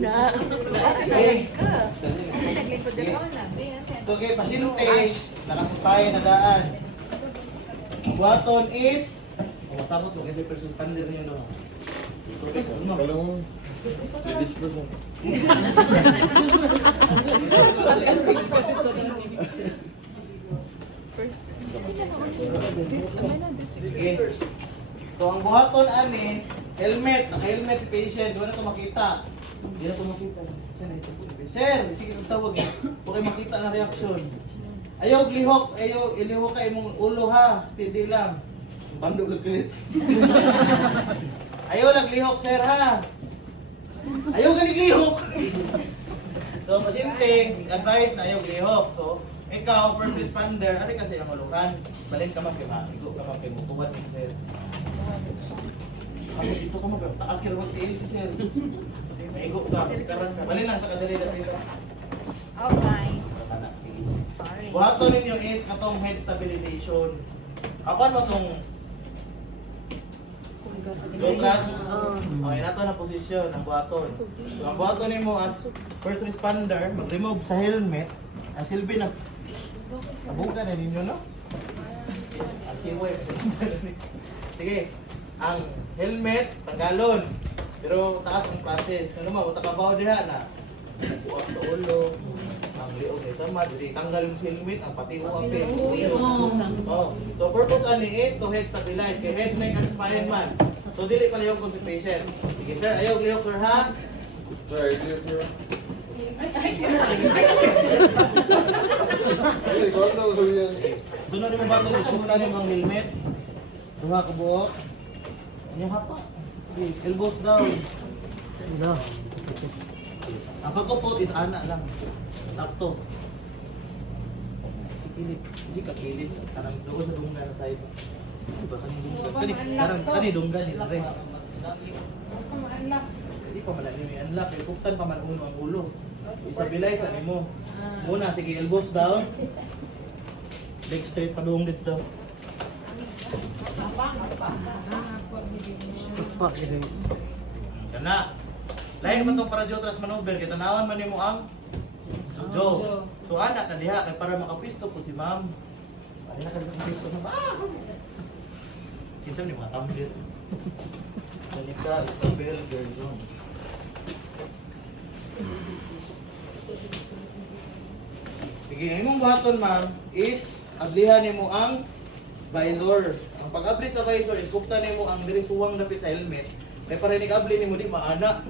na. Okay. Naglipod na ako na. So, okay, pasyente, nakasupay na daan. Ang buhaton is, sabot mo, kasi person standard niyo no. Tubig, ano? Kalau mo, ladies first mo. Sige. So, ang buhaton ani, helmet, naka-helmet si patient, doon na ito makita. Hindi na ito makita. Sir, sige tawag eh. Okay makita na reaksyon. Ayaw lihok, ayaw ilihok ka imong ulo ha. Steady lang. Bandog lang kilit. Ayaw lang lihok sir ha. Ayaw galing lihok. So pasyente, advice na ayaw lihok. So ikaw first responder, ano kasi ang uluhan? Balin ka man kay mahigo ka man kay mutuwad si sir. Ako dito ka mag taas kay rotin si sir. Mahigo ka, sikaran ka. Balin lang sa kadali dito. Okay. Sorry. Buhaton ninyo is katong head stabilization. Ako ano tong Lutras? Okay, nato na posisyon ang buhaton. So, ang buhaton nimo as first responder, mag-remove sa helmet. Ang silbi na abuga na ninyo, no? Ang siway. Sige, ang helmet, tanggalon. Pero taas ang process. Ano mo, utakabaw diha na. Buwak sa ulo, ang liog ay sama, dili tanggal yung helmet, ang pati uwak din. Oh. So purpose ani is to head stabilize, kay head, neck, and spine man. So dili pa lihok concentration. Sige sir, ayaw lihok sir ha? Sir, ito yun. Hey, kung ano ko yan? Sunod mo ba ito, gusto mo na ang helmet? Duha ka buhok. Ano hapa? Okay, elbows down. Ano? Ang pagkupot is ana lang. Takto. Si kilid. Si kakilid. Karang doon sa dunggan na side. Diba kanang dunggan? Kani dunggan ni rin. Hindi pa malaki may unlock. Kaya buktan pa man uno ang ulo. Stabilize ano mo. Muna, sige, elbows down. Leg straight pa doon dito. Kana. Lahi man tong parajoutras maneuver kay tanawan man nimo ang Jo. So anak ka diha kay para makapisto pud si ma'am. Ari na ka sa pisto na ba? Kinsa ni mga tumbler. Monica Isabel Garzon. Sige, imong buhaton ma'am is ablihan nimo ang visor. Ang pag-abli sa visor is kupta nimo ang diri suwang dapit sa helmet. Kay para ni abli nimo di maana.